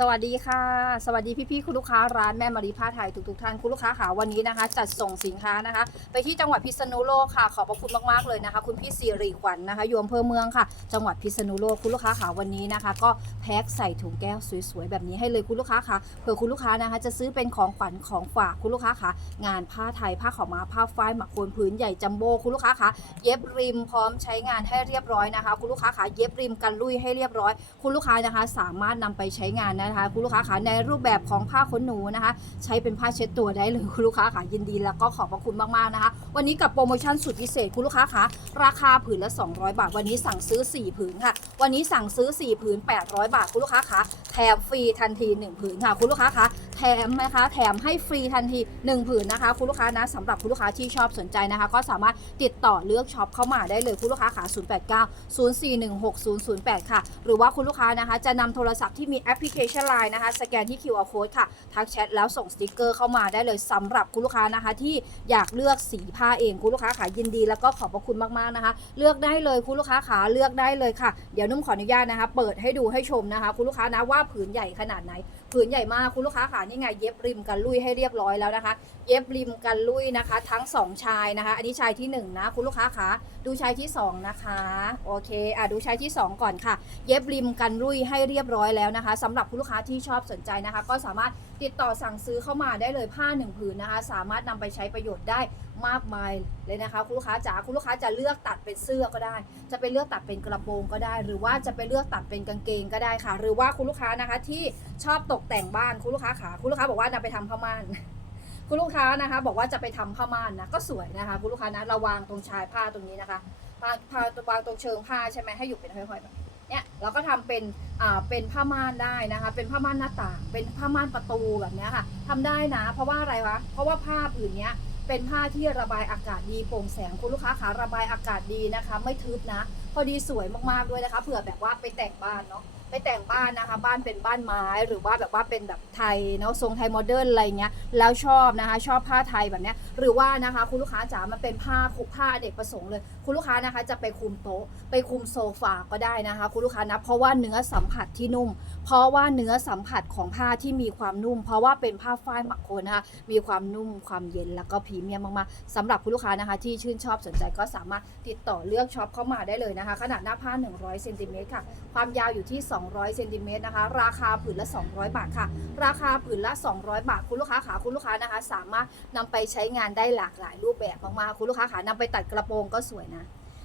สวัสดีค่ะ สวัสดีพี่ๆคุณลูกค้าร้านแม่มารีผ้าไทยทุกๆท่านคุณลูกค้าค่ะวันนี้นะคะ จัดส่งสินค้านะคะ ไปที่จังหวัดพิษณุโลกค่ะ ขอบพระคุณมากๆเลยนะคะ คุณพี่สิริขวัญนะคะอยู่อำเภอเมืองค่ะ จังหวัดพิษณุโลกคุณลูกค้าค่ะวันนี้นะคะ ก็แพ็คใส่ถุงแก้วสวยๆแบบนี้ให้เลยคุณลูกค้าค่ะเผื่อคุณลูกค้านะคะ จะซื้อเป็นของขวัญของฝากคุณลูกค้าค่ะ งานผ้าไทยผ้าขาวม้าผ้าฝ้ายหมักโคนพื้นใหญ่จัมโบ้คุณลูกค้าค่ะเย็บริมพร้อมใช้งานให้เรียบร้อยนะคะ คุณลูกค้าค่ะเย็บริมกันลุยให้เรียบร้อย คุณลูกค้านะคะ สามารถนำไปใช้งานนะคะคุณลูกค้าค่ะในรูปแบบของผ้าขนหนูนะคะ ใช้เป็นผ้าเช็ดตัวได้เลยคุณลูกค้าค่ะยินดีแล้วก็ขอบพระคุณมากๆนะคะ วันนี้กับโปรโมชั่นสุดพิเศษคุณลูกค้าค่ะราคาผืนละ 200 บาท วันนี้สั่งซื้อ 4 ผืนค่ะ วันนี้สั่งซื้อ 4 ผืน 800 บาทคุณลูกค้าค่ะแถมฟรีทันที 1 ผืนค่ะคุณลูกค้าค่ะ แถมนะคะแถมให้ฟรีทันที 1 ผืนนะคะ คุณลูกค้านะสำหรับคุณลูกค้าที่ชอบสนใจนะคะ ก็สามารถติดต่อเลือกช็อปเข้ามาได้เลยคุณลูกค้าค่ะ089 0416008 ค่ะ หรือว่าคุณลูกค้านะคะจะนำโทรศัพท์ที่มีแอปพลิเคชัน Line นะคะสแกนที่ QR Code ค่ะทักแชทแล้วส่งสติกเกอร์เข้ามาได้เลยสำหรับคุณลูกค้านะคะที่อยากเลือกสีผ้าเองคุณลูกค้าค่ะยินดี แล้วก็ขอบพระคุณมากๆนะคะ เลือกได้เลยคุณลูกค้าขาเลือกได้เลยค่ะเดี๋ยวนุ่มขออนุญาตนะคะ เปิดให้ดูให้ชมนะคะ คุณลูกค้านะว่าผืนใหญ่ขนาดไหน ผืนใหญ่มากคุณลูกค้าขานี่ไงเย็บริมกันลุยให้เรียบร้อยแล้วนะคะ เย็บริมกันลุยนะคะ ทั้งสองชายนะคะ อันนี้ชายที่หนึ่งนะคุณลูกค้าขาดูชายที่สองนะคะโอเคอะดูชายที่สองก่อนค่ะ เย็บริมกันลุยให้เรียบร้อยแล้วนะคะสำหรับคุณลูกค้าที่ชอบสนใจนะคะ ก็สามารถติดต่อสั่งซื้อเข้ามาได้เลยผ้าหนึ่งผืนนะคะ สามารถนำไปใช้ประโยชน์ได้ มากมายเลยนะคะ คุณลูกค้าจ๋าคุณลูกค้าจะเลือกตัดเป็นเสื้อก็ได้ จะไปเลือกตัดเป็นกระโปรงก็ได้ หรือว่าจะไปเลือกตัดเป็นกางเกงก็ได้ค่ะ หรือว่าคุณลูกค้านะคะที่ชอบตกแต่งบ้านคุณลูกค้าขาคุณลูกค้าบอกว่านำไปทำผ้าม่านคุณลูกค้านะคะ บอกว่าจะไปทำผ้าม่านนะก็สวยนะคะ คุณลูกค้านะราวางตรงชายผ้าตรงนี้นะคะผ้าผ้าวางตรงเชิงผ้าใช่ไหมให้อยู่เป็นห้อยๆแบบเนี่ยเราก็ทำเป็นอ่าเป็นผ้าม่านได้นะคะ เป็นผ้าม่านหน้าต่าง เป็นผ้าม่านประตูแบบเนี้ยค่ะทำได้นะ เพราะว่าอะไรวะเพราะว่าผ้าผืนเนี้ย เป็นผ้าที่ระบายอากาศดีโปร่งแสงคุณลูกค้าขาระบายอากาศดีนะคะ ไม่ทึบนะ พอดีสวยมากๆด้วยนะคะเผื่อแบบว่าไปแต่งบ้านเนาะ ไปแต่งบ้านนะคะ บ้านเป็นบ้านไม้หรือว่าแบบว่าเป็นแบบไทยเนาะทรงไทยโมเดิร์นอะไรเงี้ยแล้วชอบนะคะชอบผ้าไทยแบบเนี้ยหรือว่านะคะคุณลูกค้าจ๋ามันเป็นผ้าคุผ้าเด็กประสงค์เลย คุณลูกค้านะคะจะไปคุมโต๊ะ ไปคุมโซฟาก็ได้นะคะ คุณลูกค้านะเพราะว่าเนื้อสัมผัสที่นุ่ม เพราะว่าเนื้อสัมผัสของผ้าที่มีความนุ่ม เพราะว่าเป็นผ้าฝ้ายหมักโคนนะคะมีความนุ่มความเย็นแล้วก็พรีเมียมมากๆสำหรับคุณลูกค้านะคะ ที่ชื่นชอบสนใจก็สามารถติดต่อเลือกช็อปเข้ามาได้เลยนะคะ ขนาดหน้าผ้า 100เซนติเมตรค่ะความยาวอยู่ที่200เซนติเมตรนะคะ ราคาผืนละ 200 บาทค่ะ ราคาผืนละ 200 บาท คุณลูกค้าขาคุณลูกค้านะคะ สามารถนำไปใช้งานได้หลากหลายรูปแบบมากๆคุณลูกค้าขานำไปตัดกระโปรงก็สวยนะ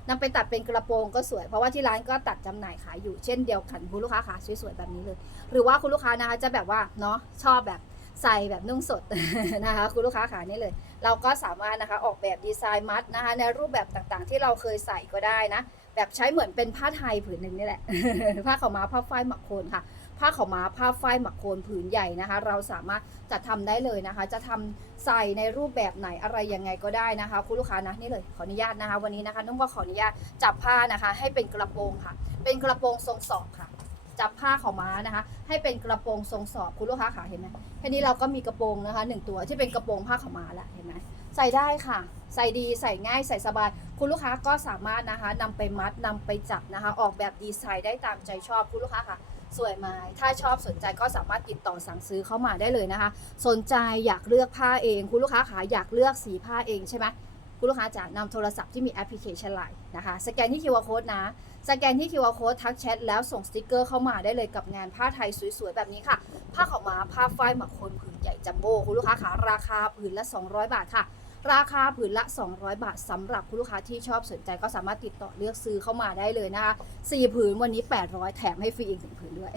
นำไปตัดเป็นกระโปรงก็สวย เพราะว่าที่ร้านก็ตัดจำหน่ายขายอยู่เช่นเดียวกัน คุณลูกค้าขาสวยๆแบบนี้เลย หรือว่าคุณลูกค้านะคะจะแบบว่าเนาะชอบแบบใส่แบบนุ่งสดนะคะคุณลูกค้าขานี่เลย เราก็สามารถนะคะออกแบบดีไซน์มัดนะคะในรูปแบบต่างๆ ที่เราเคยใส่ก็ได้นะ แบบใช้เหมือนเป็นผ้าไทยผืนหนึ่งนี่แหละ ผ้าขาวม้าผ้าฝ้ายหมักโคนค่ะ ผ้าขาวม้าผ้าฝ้ายหมักโคนผืนใหญ่นะคะ เราสามารถจัดทำได้เลยนะคะ จะทำใส่ในรูปแบบไหนอะไรยังไงก็ได้นะคะ คุณลูกค้านะนี่เลยขออนุญาตนะคะ วันนี้นะคะน้องก็ขออนุญาตจับผ้านะคะ ให้เป็นกระโปรงค่ะ เป็นกระโปรงทรงศอกค่ะจับผ้าขาวม้านะคะ ให้เป็นกระโปรงทรงศอกคุณลูกค้าขาเห็นไหมแค่นี้เราก็มีกระโปรงนะคะหนึ่งตัวที่เป็นกระโปรงผ้าขาวม้าแล้วเห็นไหมใส่ได้ค่ะ ใส่ดีใส่ง่ายใส่สบาย คุณลูกค้าก็สามารถนะคะนำไปมัดนำไปจับนะคะ ออกแบบดีไซน์ได้ตามใจชอบคุณลูกค้าค่ะสวยไหมถ้าชอบสนใจก็สามารถติดต่อสั่งซื้อเข้ามาได้เลยนะคะ สนใจอยากเลือกผ้าเอง คุณลูกค้าขาอยากเลือกสีผ้าเองใช่ไหมคุณลูกค้าจะนำโทรศัพท์ที่มีแอปพลิเคชันไลน์นะคะ สแกนที่ QR code นะ สแกนที่ QR code ทักแชทแล้วส่งสติกเกอร์เข้ามาได้เลยกับงานผ้าไทยสวยๆ แบบนี้ค่ะ ผ้าขาวม้าผ้าฝ้ายหมักโคนผืนใหญ่จัมโบ้คุณลูกค้าขาราคาผืนละ 200 บาทค่ะ ราคาผืนละ 200 บาทสำหรับคุณลูกค้าที่ชอบสนใจก็สามารถติดต่อเลือกซื้อเข้ามาได้เลยนะคะ4ผืนวันนี้ 800 แถมให้ฟรีอีกหนึ่งผืนด้วย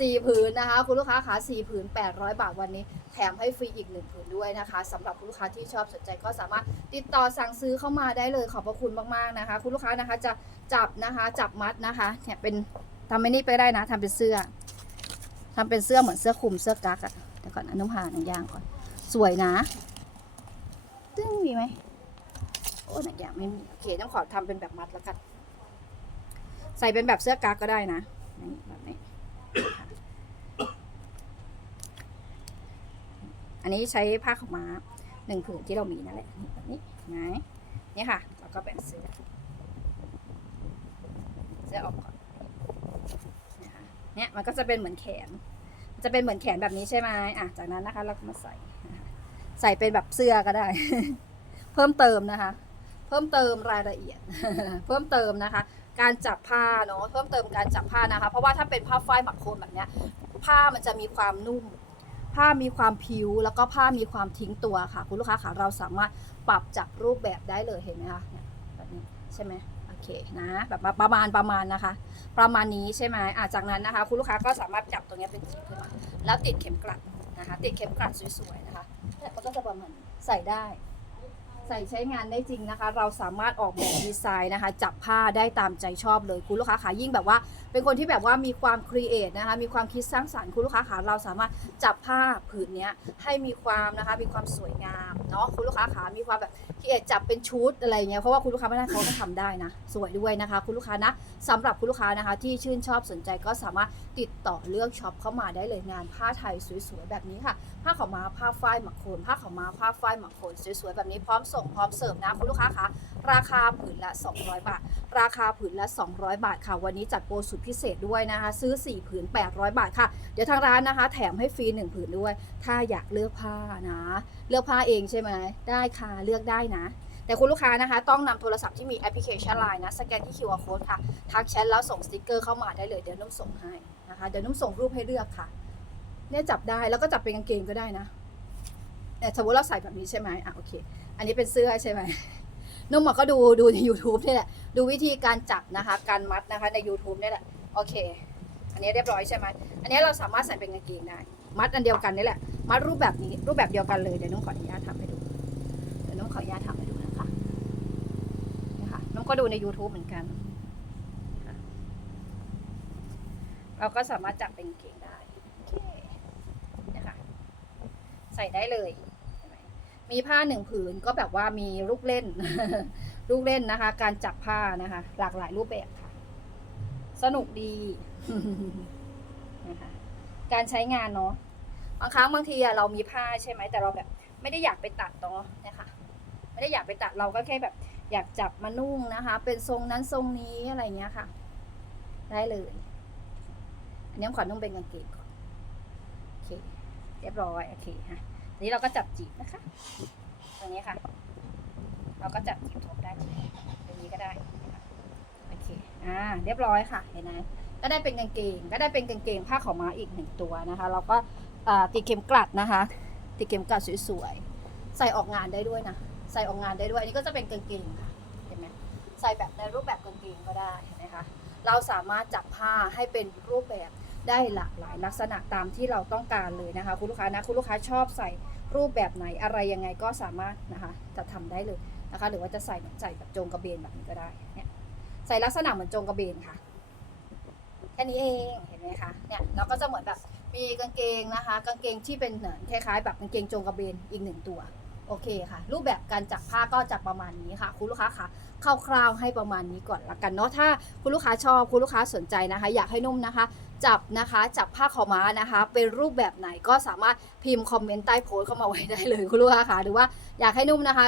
สี่ผืนนะคะ คุณลูกค้าขาสี่ผืน 800 บาทวันนี้ แถมให้ฟรีอีกหนึ่งผืนด้วยนะคะสำหรับคุณลูกค้าที่ชอบสนใจก็สามารถติดต่อสั่งซื้อเข้ามาได้เลยขอบพระคุณมากๆนะคะ คุณลูกค้านะคะจะจับนะคะ จับมัดนะคะเนี่ยเป็นทำไม่นี่ไปได้นะทำเป็นเสื้อทำเป็นเสื้อเหมือนเสื้อคลุมเสื้อกั๊กอะเดี๋ยวก่อนนะน้ำผ่านย่างก่อน สวยนะ ตึ้งมีไหมโอ้หนักอย่างไม่มีโอเคต้องขอทำเป็นแบบมัดแล้วกันใส่เป็นแบบเสื้อกั๊กก็ได้นะนี่แบบนี้อันนี้ใช้ผ้าขาวม้าหนึ่งผืนที่เรามีนั่นแหละนี่แบบนี้เห็นไหมนี่ค่ะแล้วก็แบ่งเสื้อเสื้อออกก่อนนะคะเนี่ยมันก็จะเป็นเหมือนแขน จะเป็นเหมือนแขนแบบนี้ใช่ไหมอะจากนั้นนะคะเราก็มาใส่ ใส่เป็นแบบเสื้อก็ได้ เพิ่มเติมนะคะ เพิ่มเติมรายละเอียด เพิ่มเติมนะคะ การจับผ้าเนาะเพิ่มเติมการจับผ้านะคะ เพราะว่าถ้าเป็นผ้าฝ้ายหมักโคลนแบบเนี้ย ผ้ามันจะมีความนุ่ม ผ้ามีความผิว แล้วก็ผ้ามีความทิ้งตัวค่ะ คุณลูกค้าค่ะเราสามารถปรับจับรูปแบบได้เลยเห็นไหมคะเนี่ยแบบนี้ใช่ไหมโอเคนะแบบประมาณประมาณนะคะ ประมาณนี้ใช่ไหมอะจากนั้นนะคะ คุณลูกค้าก็สามารถจับตรงนี้เป็นจีบขึ้นมาแล้วติดเข็มกลัด นะคะติดเข็มกลัดสวยๆนะคะเนี่ยมันก็จะประมาณใส่ได้ ใส่ใช้งานได้จริงนะคะ เราสามารถออกแบบดีไซน์นะคะ จับผ้าได้ตามใจชอบเลยคุณลูกค้าค่ะยิ่งแบบว่า เป็นคนที่แบบว่ามีความครีเอทนะคะ มีความคิดสร้างสรรค์คุณลูกค้าค่ะเราสามารถจับผ้าผืนนี้ให้มีความนะคะ มีความสวยงามเนาะคุณลูกค้าค่ะมีความแบบครีเอทจับเป็นชุดอะไรเงี้ย เพราะว่าคุณลูกค้าไม่ได้เขาก็ทำได้นะ สวยด้วยนะคะ คุณลูกค้านะสำหรับคุณลูกค้านะคะ ที่ชื่นชอบสนใจก็สามารถติดต่อเลือกช็อปเข้ามาได้เลยงานผ้าไทยสวยๆแบบนี้ค่ะ ผ้าขาวม้าผ้าฝ้ายหมักโคนผ้าขาวม้าผ้าฝ้ายหมักโคนสวยๆแบบนี้พร้อมส่งพร้อมเสิร์ฟนะคุณลูกค้าคะราคาผืนละ 200 บาท ราคาผืนละ 200 บาทค่ะ วันนี้จัดโปรสุดพิเศษด้วยนะคะ ซื้อ 4 ผืน 800 บาทค่ะ เดี๋ยวทางร้านนะคะ แถมให้ฟรี 1 ผืนด้วย ถ้าอยากเลือกผ้านะ เลือกผ้าเองใช่ไหมได้ค่ะเลือกได้นะ แต่คุณลูกค้านะคะ ต้องนำโทรศัพท์ที่มีแอปพลิเคชัน Line นะ สแกนที่ QR code ค่ะ ทักแชทแล้วส่งสติกเกอร์เข้ามาได้เลยเดี๋ยวนุ่มส่งให้นะคะเดี๋ยวนุ่มส่งรูปให้เลือกค่ะเนี่ยจับได้แล้วก็จับเป็นกางเกงก็ได้นะแต่สมมติเราใส่แบบนี้ใช่ไหมอะโอเค อันนี้เป็นเสื้อใช่ไหมนุ่มอก็ดูดูใน YouTube นี่แหละ ดูวิธีการจับนะคะ การมัดนะคะใน YouTube นี่แหละ โอเค อันนี้เรียบร้อยใช่ไหมอันนี้เราสามารถใส่เป็นกางเกงได้ มัดอันเดียวกันนี่แหละ มัดรูปแบบนี้ รูปแบบเดียวกันเลย เดี๋ยวน้องขออนุญาตทำให้ดู เดี๋ยวน้องขออนุญาตทำให้ดูนะคะนะคะน้องก็ดูใน YouTube เหมือนกัน เราก็สามารถจับเป็นกางเกงได้โอเคนะคะใส่ได้เลยมมีผ้าหนึ่งผืนก็แบบว่ามีลูกเล่น ลูกเล่นนะคะ การจับผ้านะคะ หลากหลายรูปแบบค่ะ สนุกดีนะคะการใช้งานเนาะบางครั้งบางทีอะเรามีผ้าใช่ไหมแต่เราแบบ ไม่ได้อยากไปตัดเนาะเนี่ยค่ะไม่ได้อยากไปตัดเราก็แค่แบบ อยากจับมานุ่งนะคะ เป็นทรงนั้นทรงนี้อะไรเงี้ยค่ะ ได้เลยอันนี้ขอนุ่งเป็นกางเกงก่อนโอเค เรียบร้อยโอเคฮะทีนี้เราก็จับจีบนะคะ ตรงนี้ค่ะ เราก็จับจีบทบได้ทีตรงนี้ก็ได้นะคะโอเค อ่าเรียบร้อยค่ะเห็นไหมก็ได้เป็นกางเกงก็ได้เป็นกางเกงผ้าขาวม้าอีกหนึ่งตัวนะคะ เราก็ติดเข็มกลัดนะคะ ติดเข็มกลัดสวยๆ ใส่ออกงานได้ด้วยนะ ใส่ออกงานได้ด้วย อันนี้ก็จะเป็นกางเกงค่ะ เห็นไหมใส่แบบในรูปแบบกางเกงก็ได้เห็นไหมคะ เราสามารถจับผ้าให้เป็นรูปแบบได้หลากหลายลักษณะตามที่เราต้องการเลยนะคะ คุณลูกค้านะ คุณลูกค้าชอบใส่รูปแบบไหนอะไรยังไงก็สามารถนะคะจะทำได้เลยนะคะ หรือว่าจะใส่ใส่แบบโจงกระเบนแบบนี้ก็ได้เนี่ย ใส่ลักษณะเหมือนโจงกระเบนค่ะ แค่นี้เองเห็นไหมคะเนี่ยเราก็จะเหมือนแบบมีกางเกงนะคะ กางเกงที่เป็นเหมือนคล้ายๆ แบบกางเกงโจงกระเบนอีกหนึ่งตัวโอเคค่ะ รูปแบบการจับผ้าก็จะประมาณนี้ค่ะ คุณลูกค้าค่ะคร่าวๆให้ประมาณนี้ก่อนละกันเนาะถ้าคุณลูกค้าชอบคุณลูกค้าสนใจนะคะ อยากให้นุ่มนะคะ จับนะคะจับผ้าขาวม้านะคะ เป็นรูปแบบไหนก็สามารถพิมพ์คอมเมนต์ใต้โพสต์เข้ามาไว้ได้เลยคุณลูกค้าค่ะหรือว่าอยากให้นุ่มนะคะ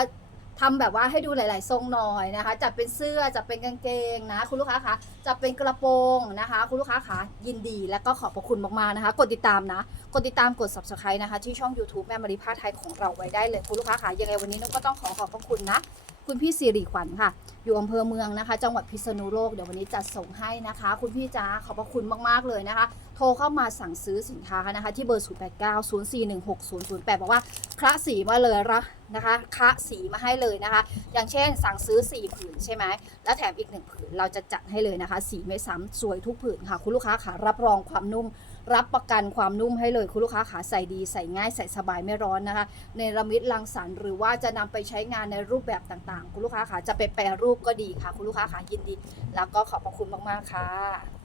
ทำแบบว่าให้ดูหลาย ๆ ทรงหน่อยนะคะ จับเป็นเสื้อ จับเป็นกางเกงนะ คุณลูกค้าคะ จับเป็นกระโปรงนะคะ คุณลูกค้าคะยินดีและก็ขอบพระคุณมาก ๆ นะคะ กดติดตามนะ กดติดตามกด subscribe นะคะ ที่ช่อง YouTube แม่มาริพาไทยของเราไว้ได้เลย คุณลูกค้าค่ะยังไงวันนี้นุ่มก็ต้องขอขอบพระคุณนะ คุณพี่สิริขวัญค่ะ อยู่อำเภอเมืองนะคะ จังหวัดพิษณุโลก เดี๋ยววันนี้จัดส่งให้นะคะ คุณพี่จ้าขอบพระคุณมาก ๆ เลยนะคะ โทรเข้ามาสั่งซื้อสินค้านะคะ ที่เบอร์ 0 8 9 0 4 1 6 0 0 8 บอกว่าคละสีมาเลยละนะคะคะสีมาให้เลยนะคะ อย่างเช่นสั่งซื้อ 4 ผืนใช่ไหม แล้วแถมอีก 1 ผืนเราจะจัดให้เลยนะคะ สีไม่ซ้ำสวยทุกผืนค่ะ คุณลูกค้าค่ะรับรองความนุ่ม รับประกันความนุ่มให้เลย คุณลูกค้าขาใส่ดีใส่ง่ายใส่สบายไม่ร้อนนะคะ ในระมิดรังสรรหรือว่าจะนำไปใช้งานในรูปแบบต่างๆ คุณลูกค้าขาจะไปแปรรูปก็ดีค่ะ คุณลูกค้าขายินดี แล้วก็ขอบพระคุณมากๆค่ะ